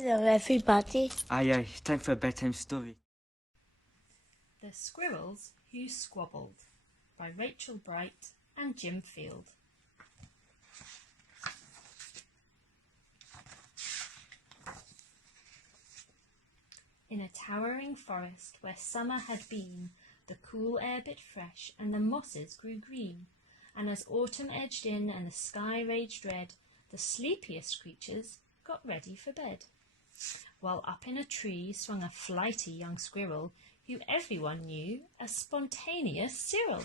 Hello everybody. Aye, it's time for a bedtime story. The Squirrels Who Squabbled by Rachel Bright and Jim Field. In a towering forest where summer had been, the cool air bit fresh and the mosses grew green, and as autumn edged in and the sky raged red, the sleepiest creatures got ready for bed. While up in a tree swung a flighty young squirrel who everyone knew as spontaneous Cyril.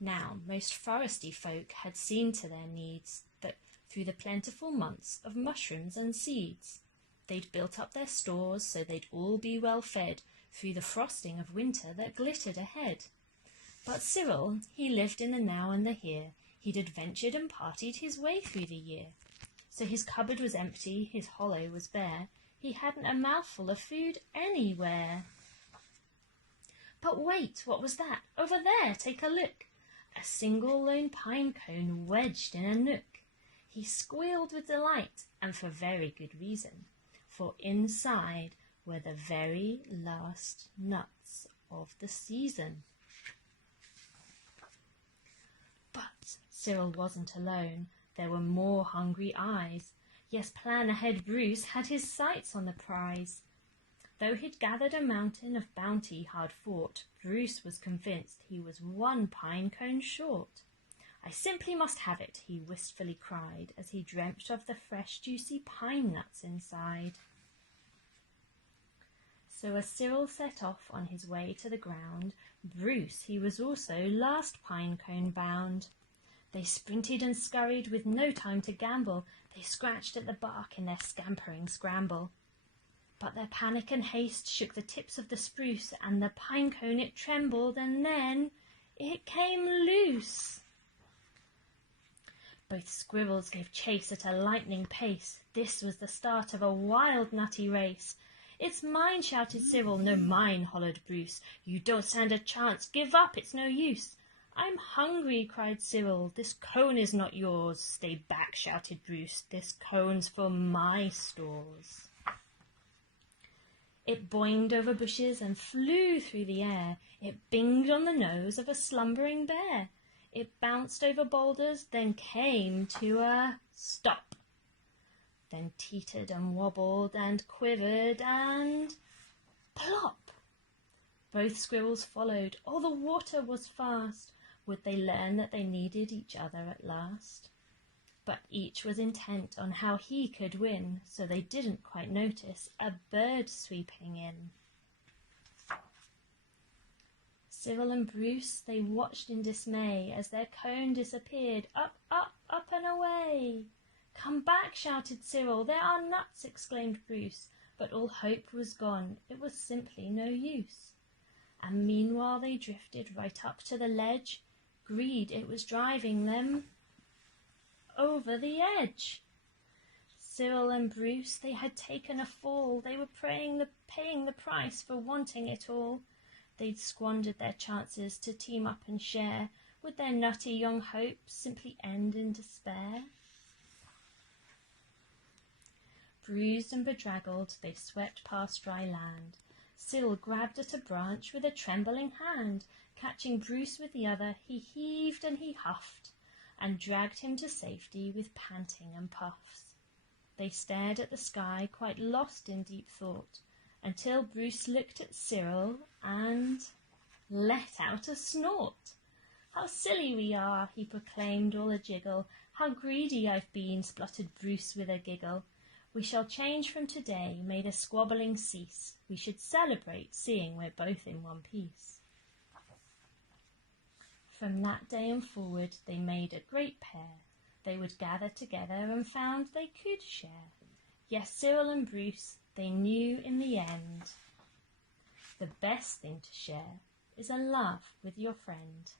Now, most foresty folk had seen to their needs that through the plentiful months of mushrooms and seeds, they'd built up their stores so they'd all be well fed through the frosting of winter that glittered ahead. But Cyril, he lived in the now and the here. He'd adventured and partied his way through the year. So his cupboard was empty, his hollow was bare. He hadn't a mouthful of food anywhere. But wait, what was that? Over there, take a look. A single lone pine cone wedged in a nook. He squealed with delight, and for very good reason, for inside were the very last nuts of the season. But Cyril wasn't alone. There were more hungry eyes. Yes, plan ahead Bruce had his sights on the prize. Though he'd gathered a mountain of bounty hard fought, Bruce was convinced he was one pine cone short. I simply must have it, he wistfully cried, as he dreamt of the fresh, juicy pine nuts inside. So as Cyril set off on his way to the ground, Bruce, he was also last pine cone bound. They sprinted and scurried with no time to gamble. They scratched at the bark in their scampering scramble. But their panic and haste shook the tips of the spruce, and the pine cone it trembled, and then it came loose. Both squirrels gave chase at a lightning pace. This was the start of a wild nutty race. "It's mine," shouted Cyril. "No, mine," hollered Bruce. "You don't stand a chance. Give up, it's no use." "I'm hungry," cried Cyril. "This cone is not yours." "Stay back," shouted Bruce. "This cone's for my stores." It boinged over bushes and flew through the air. It binged on the nose of a slumbering bear. It bounced over boulders, then came to a stop. Then teetered and wobbled and quivered and plop! Both squirrels followed. All the water was fast. Would they learn that they needed each other at last? But each was intent on how he could win, so they didn't quite notice a bird sweeping in. Cyril and Bruce, they watched in dismay as their cone disappeared. Up, up, up and away. "Come back," shouted Cyril. "There are nuts," exclaimed Bruce. But all hope was gone. It was simply no use. And meanwhile they drifted right up to the ledge. Greed, it was driving them over the edge. Cyril and Bruce, they had taken a fall. They were paying the price for wanting it all. They'd squandered their chances to team up and share. Would their nutty young hopes simply end in despair? Bruised and bedraggled, they swept past dry land. Cyril grabbed at a branch with a trembling hand. Catching Bruce with the other, he heaved and he huffed, and dragged him to safety with panting and puffs. They stared at the sky, quite lost in deep thought, until Bruce looked at Cyril and let out a snort. "How silly we are," he proclaimed, all a jiggle. "How greedy I've been," spluttered Bruce with a giggle. "We shall change from today, may the squabbling cease. We should celebrate, seeing we're both in one piece." From that day and forward they made a great pair. They would gather together and found they could share. Yes, Cyril and Bruce, they knew in the end the best thing to share is a laugh with your friend.